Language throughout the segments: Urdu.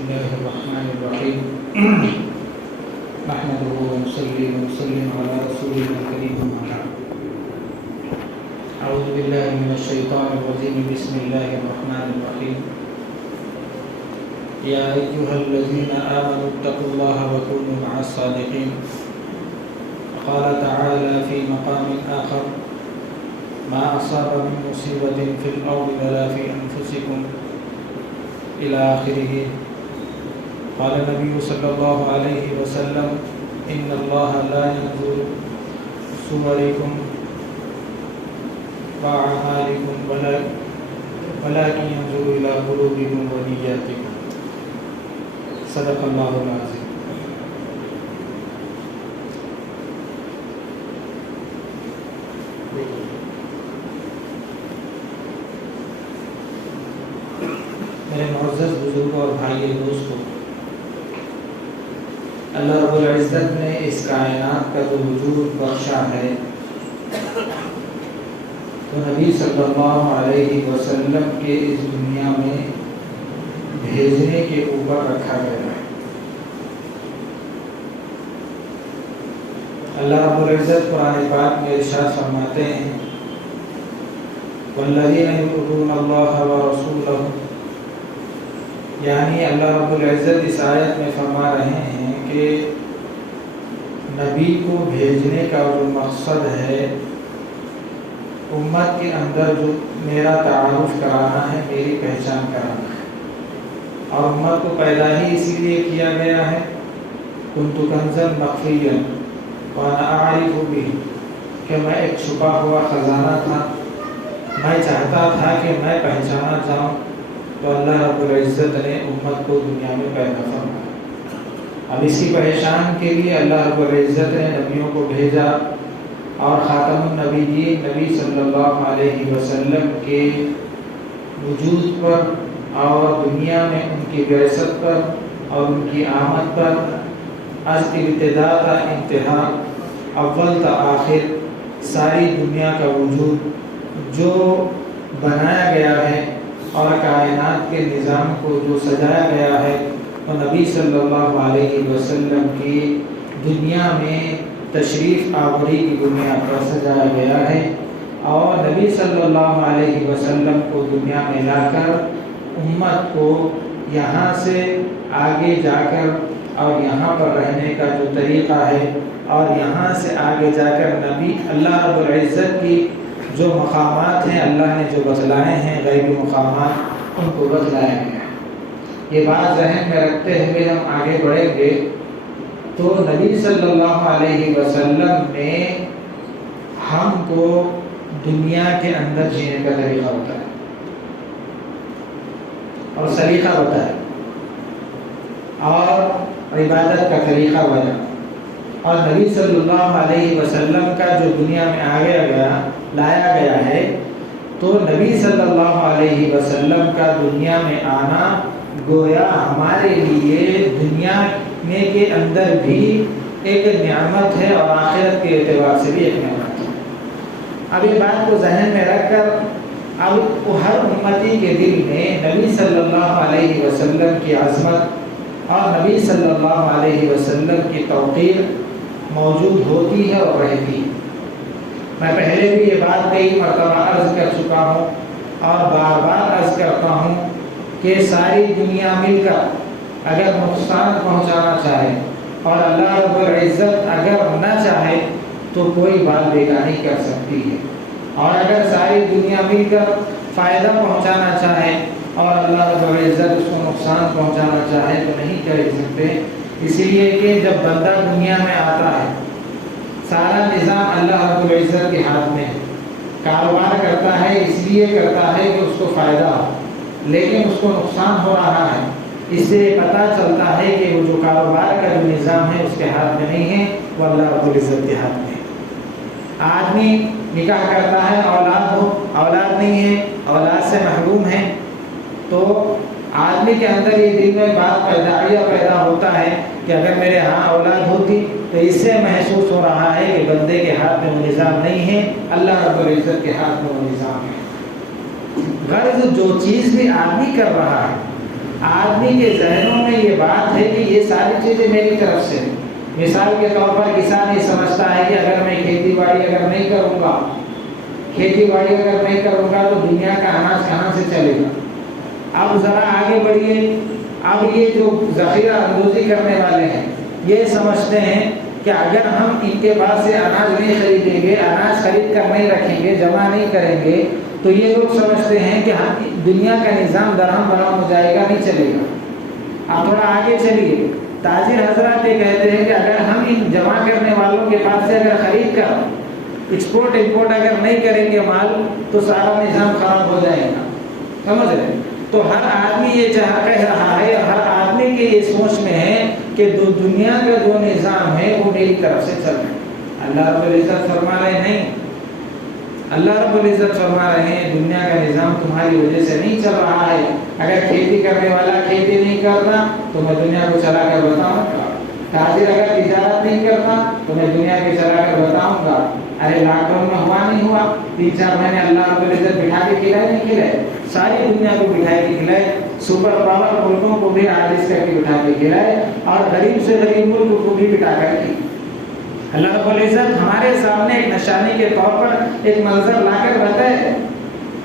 الله الرحمن الرحيم نحمده ونصلي ونسلم على رسوله الكريم أما بعد أعوذ بالله من الشيطان الرجيم بسم الله الرحمن الرحيم يا أيها الذين آمنوا اتقوا الله وكونوا مع الصادقين قال تعالى في مقام آخر ما أصاب من مصيبة في الأرض ولا في أنفسكم إلى آخره. قال النبي صلى الله عليه وسلم إن الله لا ينظر صوركم وأعمالكم ولكن ينظر إلى قلوبكم ونياتكم. صدق الله العظيم. میرے معزز بزرگوں اور بھائی دوستوں، اللہ رب العزت نے اس کائنات کا جو وجود بخشا ہے تو نبی صلی اللہ علیہ وسلم کے اس دنیا میں بھیجنے کے اوپر رکھا گیا ہے۔ اللہ رب العزت قرآن پاک میں ارشاد فرماتے ہیں وَالَّذِينَ يُؤْمِنُونَ اللَّهَ وَرَسُولَهُ، یعنی اللہ رب العزت اس آیت میں فرما رہے ہیں کہ نبی کو بھیجنے کا جو مقصد ہے امت کے اندر جو میرا تعارف کرانا ہے، میری پہچان کرانا ہے، اور امت کو پیدا ہی اسی لیے کیا گیا ہے كُنْتُ كَنْزًا مَخْفِيًّا وَأَنَا أَعْرِفُ بِهِ، کہ میں ایک چھپا ہوا خزانہ تھا، میں چاہتا تھا کہ میں پہچانا جاؤں، تو اللہ رب العزت نے امت کو دنیا میں پیدا فرمایا۔ اب اسی پہچان کے لیے اللہ رب العزت نے نبیوں کو بھیجا، اور خاتم النبیین نبی صلی اللہ علیہ وسلم کے وجود پر اور دنیا میں ان کی بعثت پر اور ان کی آمد پر از ابتدا تا انتہا، اول تا آخر، ساری دنیا کا وجود جو بنایا گیا ہے اور کائنات کے نظام کو جو سجایا گیا ہے، تو نبی صلی اللہ علیہ وسلم کی دنیا میں تشریف آوری کی بنیاد پر سجایا گیا ہے، اور نبی صلی اللہ علیہ وسلم کو دنیا میں لا کر امت کو یہاں سے آگے جا کر اور یہاں پر رہنے کا جو طریقہ ہے اور یہاں سے آگے جا کر نبی اللہ رب العزت کی جو مقامات ہیں اللہ نے جو بتلائے ہیں غیبی مقامات، ان کو بتلایا گیا ہے۔ یہ بات ذہن میں رکھتے ہوئے ہم آگے بڑھیں گے تو نبی صلی اللہ علیہ وسلم نے ہم کو دنیا کے اندر جینے کا طریقہ بتایا اور سلیقہ بتایا اور عبادت کا طریقہ بتایا، اور نبی صلی اللہ علیہ وسلم کا جو دنیا میں لایا گیا ہے، تو نبی صلی اللہ علیہ وسلم کا دنیا میں آنا گویا ہمارے لیے دنیا میں کے اندر بھی ایک نعمت ہے اور آخرت کے اعتبار سے بھی ایک نعمت ہے۔ اب یہ بات کو ذہن میں رکھ کر اب ہر امتی کے دل میں نبی صلی اللہ علیہ وسلم کی عظمت اور نبی صلی اللہ علیہ وسلم کی توقیر موجود ہوتی ہے اور رہتی ہے۔ میں پہلے بھی یہ بات کئی مرتبہ عرض کر چکا ہوں اور بار بار عرض کرتا ہوں کہ ساری دنیا مل کر اگر نقصان پہنچانا چاہے اور اللہ رب العزت اگر نہ چاہے تو کوئی بات بیگانی کر سکتی ہے، اور اگر ساری دنیا مل کر فائدہ پہنچانا چاہے اور اللہ رب العزت اس کو نقصان پہنچانا چاہے تو نہیں کر سکتے، اسی لیے کہ جب بندہ دنیا میں آتا ہے سارا نظام اللہ رب العزت کے ہاتھ میں ہے۔ کاروبار کرتا ہے اس لیے کرتا ہے کہ اس کو فائدہ ہو، لیکن اس کو نقصان ہو رہا ہے، اس سے پتہ چلتا ہے کہ وہ جو کاروبار کا جو نظام ہے اس کے ہاتھ میں نہیں ہے، وہ اللہ رب العزت کے ہاتھ میں ہے۔ آدمی نکاح کرتا ہے، اولاد نہیں ہے، اولاد سے محروم ہے، تو آدمی کے اندر یہ دل میں بات پیدا ہوتا ہے کہ اگر میرے ہاں اولاد ہوتی تو اس سے محسوس ہو رہا ہے کہ بندے کے ہاتھ میں وہ نظام نہیں ہے، اللہ رب العزت کے ہاتھ میں وہ نظام ہے۔ غرض جو چیز بھی آدمی کر رہا ہے آدمی کے ذہنوں میں یہ بات ہے کہ یہ ساری چیزیں میری طرف سے ہیں۔ مثال کے طور پر کسان یہ سمجھتا ہے کہ اگر میں کھیتی باڑی اگر نہیں کروں گا تو دنیا کا اناج کہاں سے چلے گا۔ اب ذرا آگے بڑھیے، اب یہ جو ذخیرہ اندوزی کرنے والے ہیں یہ سمجھتے ہیں کہ اگر ہم ان کے پاس سے اناج نہیں خریدیں گے، اناج خرید کر نہیں رکھیں گے، جمع نہیں کریں گے، تو یہ لوگ سمجھتے ہیں کہ دنیا کا نظام درہم برہم ہو جائے گا، نہیں چلے گا۔ آپ تھوڑا آگے چلیے، تاجر حضرات یہ کہتے ہیں کہ اگر ہم ان جمع کرنے والوں کے پاس سے اگر خرید کر ایکسپورٹ امپورٹ اگر نہیں کریں گے مال تو سارا نظام خراب ہو جائے گا، سمجھ رہے ہیں؟ تو ہر آدمی یہ کہہ رہا ہے، ہر آدمی کی یہ سوچ میں ہے کہ دنیا کا جو نظام ہے وہ میری طرف سے چل رہا ہے۔ اللہ رب العزت فرما رہے نہیں، اللہ رب العزت فرما رہے ہیں دنیا کا نظام تمہاری وجہ سے نہیں چل رہا ہے۔ اگر کھیتی کرنے والا کھیتی نہیں کرتا تو میں دنیا کو چلا کر بتاؤں گا، تاجر اگر تجارت نہیں کرتا تو میں دنیا کے چلا کر بتاؤں گا۔ ارے لاک ڈاؤن میں ہوا نہیں ہوا، 3-4 مہینے اللہ رب العزت بٹھا کے کھلائے نہیں کھلائے، ساری دنیا کو بٹھا کے کھلائے، سپر پاور ملکوں کو بھی آرڈس کر کے بٹھا کے کھلائے، اور غریب سے غریب ملک کو بھی بٹھا کر کے۔ اللہ رب العزت ہمارے سامنے ایک نشانی کے طور پر ایک منظر لا کر بتائے،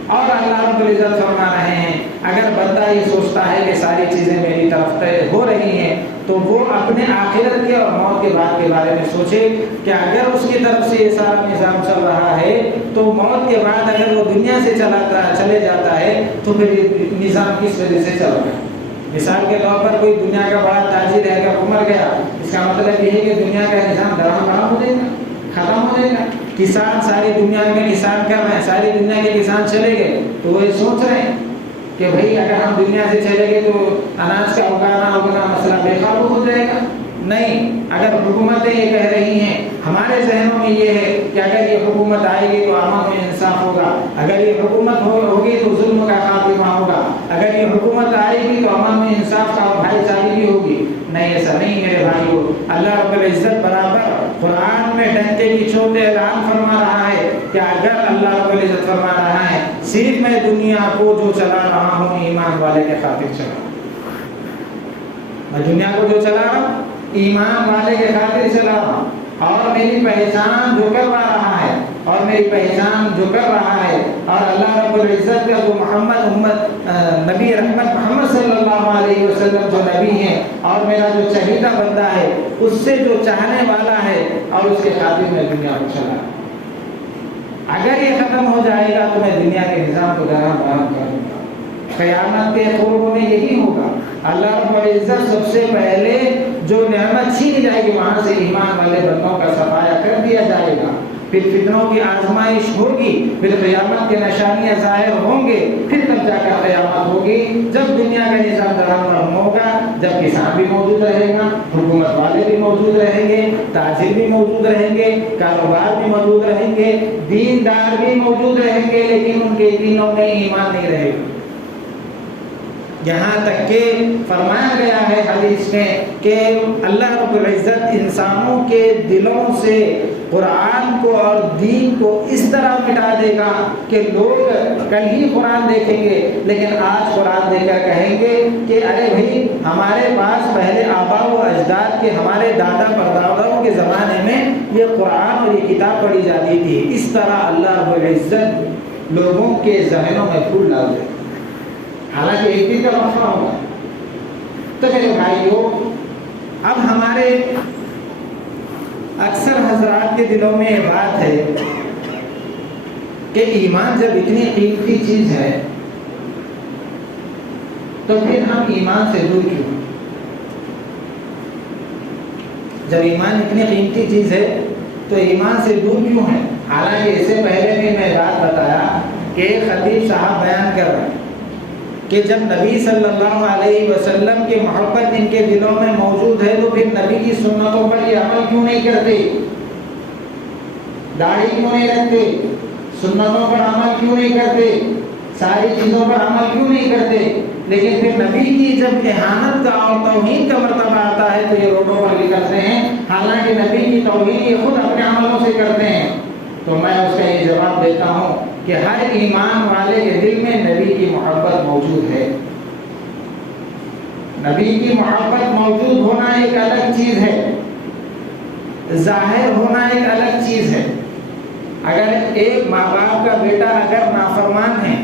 اور اللہ رب العزت فرما رہے ہیں اگر بندہ یہ سوچتا ہے کہ ساری چیزیں میری طرف ہو رہی ہیں تو وہ اپنے آخرت کے اور موت کے بعد کے بارے میں سوچے کہ اگر اس کی طرف سے یہ سارا نظام چل رہا ہے تو موت کے بعد اگر وہ دنیا سے چلے جاتا ہے تو پھر یہ نظام کس وجہ سے چل رہا ہے۔ مثال کے طور پر کوئی دنیا کا بڑا تاجر ہے اگر عمر گیا، اس کا مطلب یہ ہے کہ دنیا کا نظام درہم برہم ہو جائے گا، ختم ہو جائے گا۔ کسان ساری دنیا میں کسان کر رہے ہیں، ساری دنیا کے کسان چلے گئے تو وہ یہ سوچ رہے ہیں کہ بھئی اگر ہم دنیا سے چلے گئے تو اناج کا اگنا مسئلہ بے قابو ہو جائے گا۔ نہیں، اگر حکومتیں یہ کہہ رہی ہیں، ہمارے ذہنوں میں یہ ہے کہ اگر یہ حکومت آئے گی تو امن و انصاف ہوگا، اگر یہ حکومت ہوگی تو ظلم کا خاتمہ ہوگا، اگر یہ حکومت آئے گی تو امن و انصاف کا اور بھائی چارگی بھی ہوگی۔ نہیں، ایسا نہیں میرے بھائیو، اللہ رب العزت برابر قرآن میں ڈنکے کی چوٹ سے اعلان فرما رہا ہے کہ اگر اللہ رب العزت فرما رہا ہے صرف میں دنیا کو جو چلا رہا ہوں ایمان والے کے خاطر چلا رہا ہوں، میں دنیا کو جو چلا رہا ہوں ایمان والے کے خاطر چلا رہا ہوں، اور میری پہچان جو کر رہا ہے اور اللہ رب العزت کا جو نبی رحمت محمد صلی اللہ علیہ وسلم جو نبی ہیں اور میرا جو چہیدہ بندہ ہے اس سے جو چاہنے والا ہے اور اس کے خاطر میں دنیا کو چلا رہا ہوں۔ اگر یہ ختم ہو جائے گا تو میں دنیا کے نظام کو درہم برہم کر دوں گا۔ قیامت کے قرب میں یہی ہوگا، اللہ رب العزت سب سے پہلے جو نعمت چھین جائے گی وہاں سے ایمان والے بندوں کا صفایا کر دیا جائے گا، پھر فتنوں کی آزمائش ہوگی، پھر قیامت کے نشانیاں ظاہر ہوں گے، پھر تب جا کر قیامت ہوگی جب دنیا کا نظام درہم برہم ہوگا، جب کسان بھی موجود رہے گا، حکومت والے بھی موجود رہیں گے، تاجر بھی موجود رہیں گے، کاروبار بھی موجود رہیں گے، دیندار بھی موجود رہیں گے، لیکن ان کے دینوں میں ایمان نہیں رہے گا۔ یہاں تک کہ فرمایا گیا ہے حدیث میں کہ اللہ رب العزت انسانوں کے دلوں سے قرآن کو اور دین کو اس طرح مٹا دے گا کہ لوگ کل ہی قرآن دیکھیں گے لیکن آج قرآن دیکھ کر کہیں گے کہ ارے بھائی ہمارے پاس پہلے آبا و اجداد کے ہمارے دادا پرداداؤں کے زمانے میں یہ قرآن اور یہ کتاب پڑھی جاتی تھی۔ اس طرح اللہ رب العزت لوگوں کے ذہنوں میں پھول ڈال دے، حالانکہ ایک دن کا وقفہ ہوگا۔ تو میرے بھائیوں، اب ہمارے اکثر حضرات کے دلوں میں یہ بات ہے کہ ایمان جب اتنی قیمتی چیز ہے تو پھر ہم ایمان سے دور کیوں؟ جب ایمان اتنی قیمتی چیز ہے تو ایمان سے دور کیوں ہے؟ حالانکہ اس سے پہلے بھی میں بات بتایا کہ خطیب صاحب بیان کر رہے ہیں کہ جب نبی صلی اللہ علیہ وسلم کی محبت ان کے دلوں میں موجود ہے تو پھر نبی کی سنتوں پر یہ عمل کیوں نہیں کرتے؟ داڑھی کیوں نہیں رکھتے؟ سنتوں پر عمل کیوں نہیں کرتے؟ ساری چیزوں پر عمل کیوں نہیں کرتے؟ لیکن پھر نبی کی جب اہانت کا اور توہین کا مرتبہ آتا ہے تو یہ روڈوں پر نکلتے ہیں، حالانکہ نبی کی توہین یہ خود اپنے عملوں سے کرتے ہیں۔ تو میں اس کا یہ جواب دیتا ہوں کہ ہر ایمان والے کے دل میں نبی کی محبت موجود ہے، نبی کی محبت موجود ہونا ایک الگ چیز ہے، ظاہر ہونا ایک الگ چیز ہے۔ اگر ایک ماں باپ کا بیٹا اگر نافرمان ہے،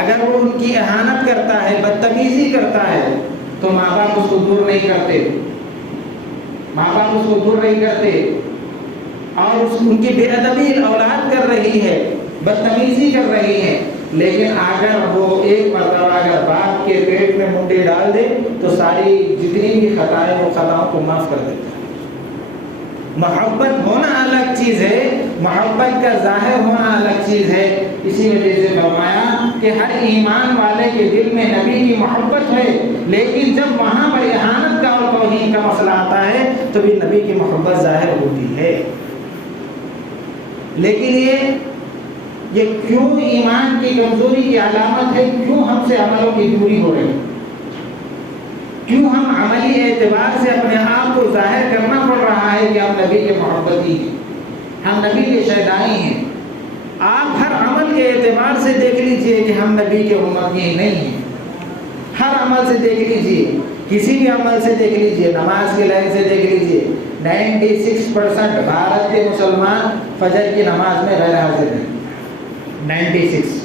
اگر وہ ان کی اہانت کرتا ہے، بدتمیزی کرتا ہے، تو ماں باپ اس کو دور نہیں کرتے، ماں باپ اس کو دور نہیں کرتے، اور ان کی بے ادبی اولاد کر رہی ہے، بدتمیزی کر رہی ہے، لیکن اگر وہ ایک مرتبہ اگر باپ کے پیٹ میں منڈی ڈال دے تو ساری جتنی بھی خطائیں وہ خطاؤں کو معاف کر دیتا ہے۔ محبت ہونا الگ چیز ہے، محبت کا ظاہر ہونا الگ چیز ہے۔ اسی وجہ سے فرمایا کہ ہر ایمان والے کے دل میں نبی کی محبت ہے، لیکن جب وہاں پر اہانت کا اور توہین کا مسئلہ آتا ہے تو بھی نبی کی محبت ظاہر ہوتی ہے۔ لیکن یہ کیوں ایمان کی کمزوری کی علامت ہے؟ کیوں ہم سے عملوں کی دوری ہو رہی ہے؟ کیوں ہم عملی اعتبار سے اپنے آپ کو ظاہر کرنا پڑ رہا ہے کہ ہم نبی کے محبتی ہیں، ہم نبی کے شیدائی ہیں؟ آپ ہر عمل کے اعتبار سے دیکھ لیجئے کہ ہم نبی کے امتی نہیں ہیں۔ ہر عمل سے دیکھ لیجئے، کسی بھی عمل سے دیکھ لیجئے، نماز کی لائن سے دیکھ لیجئے، 96% بھارت کے مسلمان فجر کی نماز میں غیر حاضر ہیں۔ 96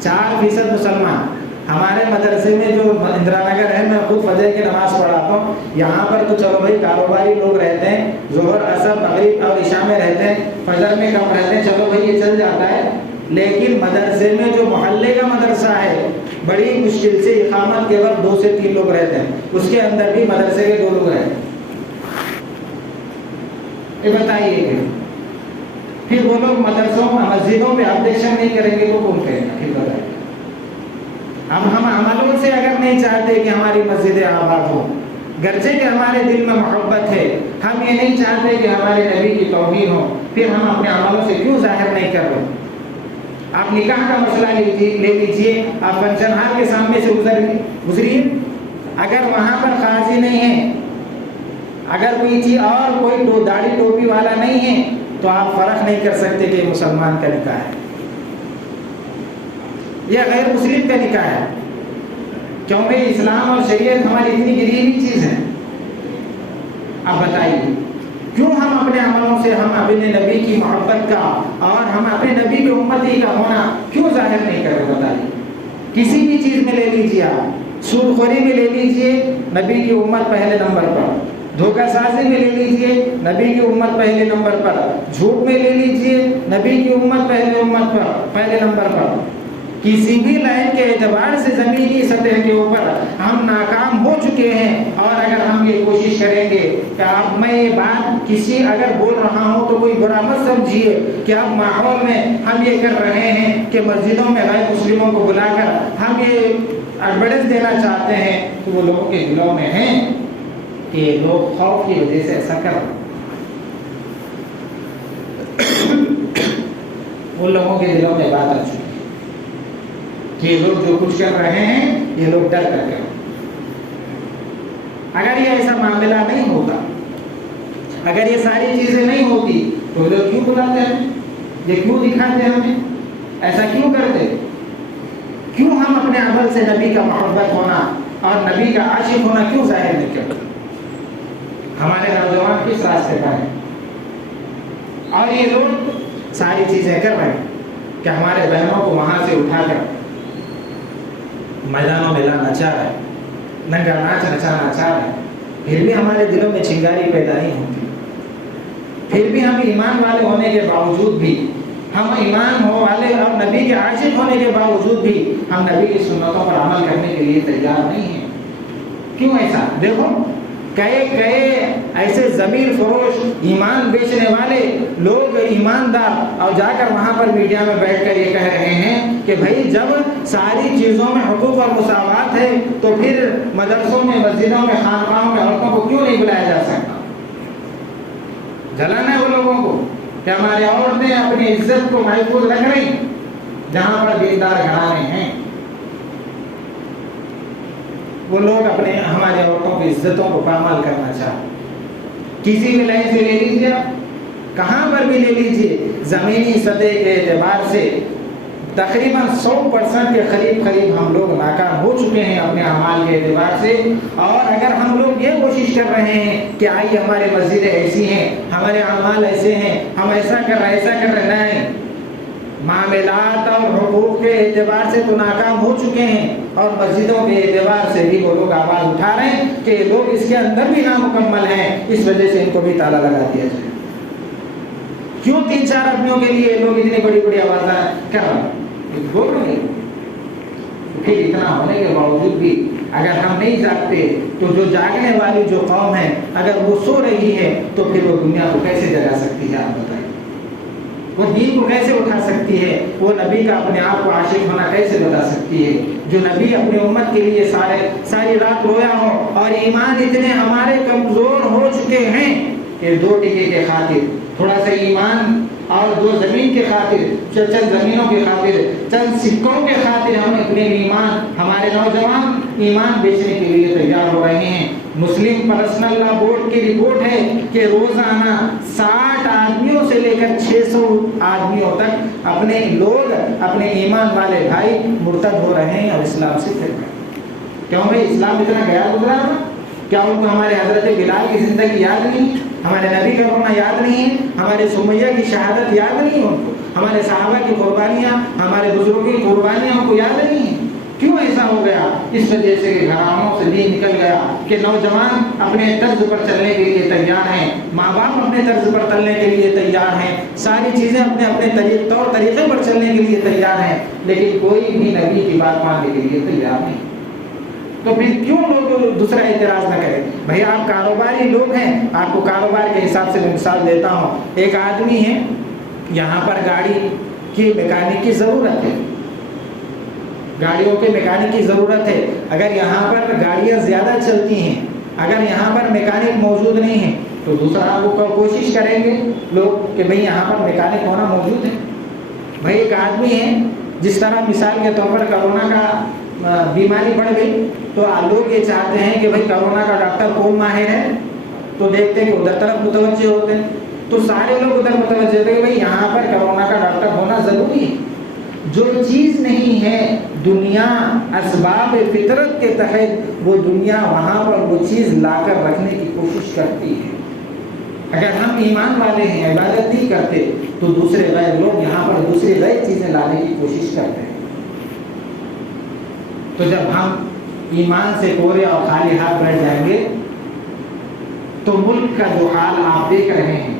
4% مسلمان۔ ہمارے مدرسے میں جو اندرا نگر ہے، میں خود فجر کی نماز پڑھاتا ہوں، یہاں پر تو چلو بھائی کاروباری لوگ رہتے ہیں، ظہر عصر مغرب اور عشاء میں رہتے ہیں، فجر میں کم رہتے ہیں، چلو بھائی یہ چل جاتا ہے۔ لیکن مدرسے میں جو محلے کا مدرسہ ہے، بڑی مشکل سے اقامت کے وقت 2 سے 3 لوگ رہتے ہیں، اس کے اندر بھی مدرسے کے 2 لوگ رہتے ہیں۔ یہ بتائیے کہ پھر وہ لوگ مدرسوں مسجدوں پہ آبجیکشن نہیں کریں گے تو کون کرے گا؟ پھر بتائیے۔ اب ہم عملوں سے اگر نہیں چاہتے کہ ہماری مسجدیں آباد ہوں، گرچہ کہ ہمارے دل میں محبت ہے، ہم یہ نہیں چاہتے کہ ہمارے نبی کی توہین ہو، پھر ہم اپنے عملوں سے کیوں ظاہر نہیں کر رہے؟ آپ نکاح کا مسئلہ لے لیجئے، آپ فنکشن ہال کے سامنے سے گزریے، اگر وہاں پر قاضی نہیں ہے، اگر کوئی چیز اور کوئی داڑھی ٹوپی والا نہیں ہے، تو آپ فرق نہیں کر سکتے کہ مسلمان کا نکاح ہے یا غیر مسلم کا نکاح ہے، کیونکہ اسلام اور شریعت ہماری اتنی گری ہوئی چیز ہے۔ اب بتائیے کیوں ہم اپنے عملوں سے ہم اپنے نبی کی محبت کا اور ہم اپنے نبی کی امتی کا ہونا کیوں ظاہر نہیں کرتے؟ بتائیے۔ کسی بھی چیز میں لے لیجیے، آپ سود خوری میں لے لیجیے، نبی کی امت پہلے نمبر پر، دھوکہ سازی میں لے لیجیے، نبی کی امت پہلے نمبر پر، جھوٹ میں لے لیجیے، نبی کی امت پہلے نمبر پر۔ کسی بھی لائن کے اعتبار سے زمینی سطح کے اوپر ہم ناکام ہو چکے ہیں، اور اگر ہم یہ کوشش کریں گے کہ اب میں یہ بات کسی اگر بول رہا ہوں تو کوئی برا مت سمجھیے کہ اب ماحول میں ہم یہ کر رہے ہیں کہ مسجدوں میں غیر مسلموں کو بلا کر ہم یہ ایڈورٹائز دینا چاہتے ہیں، تو وہ لوگوں کے دلوں میں ہیں کہ لوگ خوف کی وجہ سے ایسا کر رہے ہیں۔ ان لوگوں کے دلوں میں بات آ چکی کہ یہ لوگ جو کچھ کر رہے ہیں یہ لوگ ڈر کر کے۔ اگر یہ ایسا معاملہ نہیں ہوتا، اگر یہ ساری چیزیں نہیں ہوتی تو لوگ کیوں بلاتے ہیں؟ یہ کیوں دکھاتے ہیں ہمیں؟ ایسا کیوں کرتے؟ کیوں ہم اپنے عمل سے نبی کا محبت ہونا اور نبی کا عاشق ہونا کیوں ظاہر نہیں کرتے؟ ہمارے نوجوان کس راستے پر ہیں، اور یہ لوگ ساری چیزیں کر رہے ہیں کہ ہمارے بہنوں کو وہاں سے اٹھا کر میدانوں میں لانا چاہ رہے ہیں، ننگا ناچ نچانا چاہ رہے ہیں، پھر بھی ہمارے دلوں میں چنگاری پیدا نہیں ہوتی، پھر بھی ہم ایمان والے ہونے کے باوجود بھی، ہم ایمان والے اور نبی کے عاشق ہونے کے باوجود بھی ہم نبی کی سنتوں پر عمل کرنے کے لیے تیار نہیں ہیں۔ کیوں ایسا؟ دیکھو کئے ایسے ضمیر فروش ایمان بیچنے والے لوگ ایماندار اور جا کر وہاں پر میڈیا میں بیٹھ کر یہ کہہ رہے ہیں کہ بھائی جب ساری چیزوں میں حقوق اور مساوات ہے تو پھر مدرسوں میں، مسجدوں میں، خانقاہوں میں عورتوں کو کیوں نہیں بلایا جا سکتا؟ جلانا ہے وہ لوگوں کو کہ ہماری عورتیں اپنی عزت کو محفوظ رکھ رہی جہاں پر دیندار گھرانے ہیں۔ وہ لوگ اپنے ہماری عورتوں کی عزتوں کو پامال کرنا چاہتے۔ کسی بھی لائن سے لے لیجیے، آپ کہاں پر بھی لے لیجیے، زمینی سطح کے اعتبار سے تقریباً 100% کے قریب ہم لوگ ناکام ہو چکے ہیں اپنے اعمال کے اعتبار سے. اور اگر ہم لوگ یہ کوشش کر رہے ہیں کہ آئیے ہمارے مسجدیں ایسی ہیں، ہمارے اعمال ایسے ہیں، ہم ایسا کر رہے نہیں، معاملات اور حقوق کے اعتبار سے تو ناکام ہو چکے ہیں، اور مسجدوں کے اعتبار سے بھی وہ لوگ آواز اٹھا رہے ہیں کہ لوگ اس کے اندر بھی نامکمل ہیں، اس وجہ سے ان کو بھی تالا لگا دیا جائے. کیوں 3-4 آدمیوں کے لیے لوگ اتنی بڑی آوازیں کر رہے ہیں، بول رہے ہیں؟ پھر اتنا ہونے کے باوجود بھی اگر ہم نہیں جاگتے تو جو جاگنے والی جو قوم ہے اگر وہ سو رہی ہے تو پھر وہ دنیا کو کیسے جگا سکتی ہے؟ آپ بتائیں. وہ دین کو کیسے اٹھا سکتی ہے؟ وہ نبی کا اپنے آپ کو عاشق ہونا کیسے بتا سکتی ہے؟ جو نبی اپنی امت کے لیے ساری رات رویا ہو، اور ایمان اتنے ہمارے کمزور ہو چکے ہیں کہ 2 ٹکے کے خاطر، تھوڑا سا ایمان اور 2 زمین کے خاطر، چند زمینوں کے خاطر، چند سکوں کے خاطر ہم اپنے ایمان، ہمارے نوجوان ایمان بیچنے کے لیے تیار ہو رہے ہیں. مسلم پرسنل لا بورڈ کی رپورٹ ہے کہ روزانہ 60 آدمیوں سے لے کر 600 آدمیوں تک اپنے ایمان والے بھائی مرتد ہو رہے ہیں اور اسلام سے پھر رہے ہیں. کیوں بھائی؟ اسلام اتنا گیا گزرا نا؟ کیا ان کو ہمارے حضرت بلال کی زندگی یاد نہیں؟ ہمارے نبی کا رونا یاد نہیں ہے؟ ہمارے سمیہ کی شہادت یاد نہیں ہے ان کو؟ ہمارے صحابہ کی قربانیاں، ہمارے بزرگوں کی قربانیاں ان کو یاد نہیں ہیں؟ کیوں ایسا ہو گیا؟ اس وجہ سے کہ گھرانوں سے دین نکل گیا، کہ نوجوان اپنے طرز پر چلنے کے لیے تیار ہیں، ماں باپ اپنے طرز پر چلنے کے لیے تیار ہیں، ساری چیزیں اپنے طور طریقے پر چلنے کے لیے تیار ہیں، لیکن کوئی بھی نبی کی بات ماننے کے لیے تیار نہیں. تو پھر کیوں لوگ دوسرا اعتراض نہ کریں؟ بھئی آپ کاروباری لوگ ہیں، آپ کو کاروبار کے حساب سے میں مثال دیتا ہوں. ایک آدمی ہے، یہاں پر گاڑی کی میکینک کی ضرورت ہے، گاڑیوں کے میکینک کی ضرورت ہے. اگر یہاں پر گاڑیاں زیادہ چلتی ہیں، اگر یہاں پر میکینک موجود نہیں ہے تو دوسرا وہ کوشش کریں گے لوگ کہ بھئی یہاں پر میکینک ہونا موجود ہے. بھئی ایک آدمی ہے، جس طرح مثال کے طور پر کرونا کا بیماری بڑھ گئی تو لوگ یہ چاہتے ہیں کہ بھئی کرونا کا ڈاکٹر کون ماہر ہے، تو دیکھتے ہیں کہ ادھر طرف متوجہ ہوتے ہیں، تو سارے لوگ ادھر متوجہ ہوتے ہیں کہ بھئی یہاں پر کرونا کا ڈاکٹر ہونا ضروری ہے. جو چیز نہیں ہے دنیا اسباب فطرت کے تحت، وہ دنیا وہاں پر وہ چیز لا کر رکھنے کی کوشش کرتی ہے. اگر ہم ایمان والے ہیں، عبادت نہیں کرتے، تو دوسرے غیر لوگ یہاں پر دوسری غیر چیزیں لانے کی کوشش کرتے ہیں. تو جب ہم ایمان سے کورے اور خالی ہاتھ بیٹھ جائیں گے تو ملک کا جو حال آپ دیکھ رہے ہیں،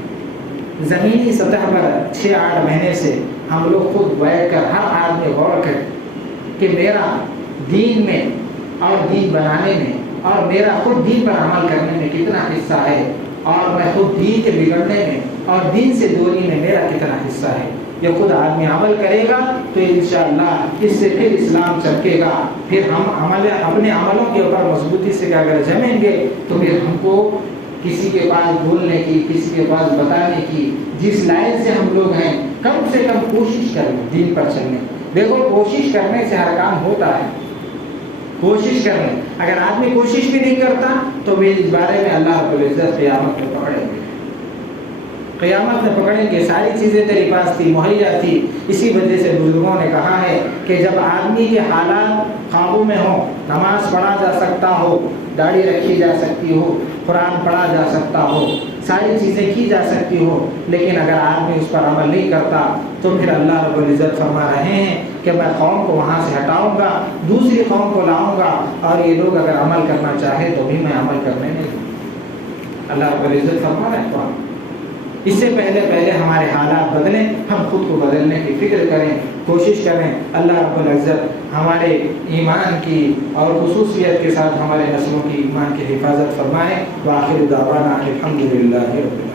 زمینی سطح پر 6-8 مہینے سے ہم لوگ خود بیٹھ کر ہر آدمی غور کرے کہ میرا دین میں اور دین بنانے میں اور میرا خود دین پر عمل کرنے میں کتنا حصہ ہے، اور میں خود دین کے بگڑنے میں اور دین سے دوری میں میرا کتنا حصہ ہے. یہ خود آدمی عمل کرے گا تو انشاءاللہ اس سے پھر اسلام چمکے گا. پھر ہم اپنے عملوں کے اوپر مضبوطی سے اگر جمیں گے تو پھر ہم کو کسی کے پاس بولنے کی، کسی کے پاس بتانے کی، جس لائن سے ہم لوگ ہیں، کم سے کم کوشش کریں دین پر چلنے. دیکھو کوشش کرنے سے ہر کام ہوتا ہے، کوشش کریں. اگر آدمی کوشش بھی نہیں کرتا تو بھی اس بارے میں اللہ رب العزت قیامت میں پکڑیں گے، قیامت میں پکڑیں گے. ساری چیزیں تیری پاس تھی، مہیا تھی. اسی وجہ سے بزرگوں نے کہا ہے کہ جب آدمی کے حالات قابو میں ہوں، نماز پڑھا جا سکتا ہو، داڑھی رکھی جا سکتی ہو، قرآن پڑھا جا سکتا ہو، ساری چیزیں کی جا سکتی ہو، لیکن اگر آدمی اس پر عمل نہیں کرتا تو پھر اللہ رب العزت فرما رہے ہیں کہ میں قوم کو وہاں سے ہٹاؤں گا، دوسری قوم کو لاؤں گا، اور یہ لوگ اگر عمل کرنا چاہے تو بھی میں عمل کرنے نہیں دوں. اللہ رب العزت فرما رہے ہیں. اس سے پہلے ہمارے حالات بدلیں، ہم خود کو بدلنے کی فکر کریں، کوشش کریں. اللہ رب العزت ہمارے ایمان کی اور خصوصیت کے ساتھ ہمارے نسلوں کی ایمان کی حفاظت فرمائے. وآخر دعوانا الحمدللہ رب العالمین.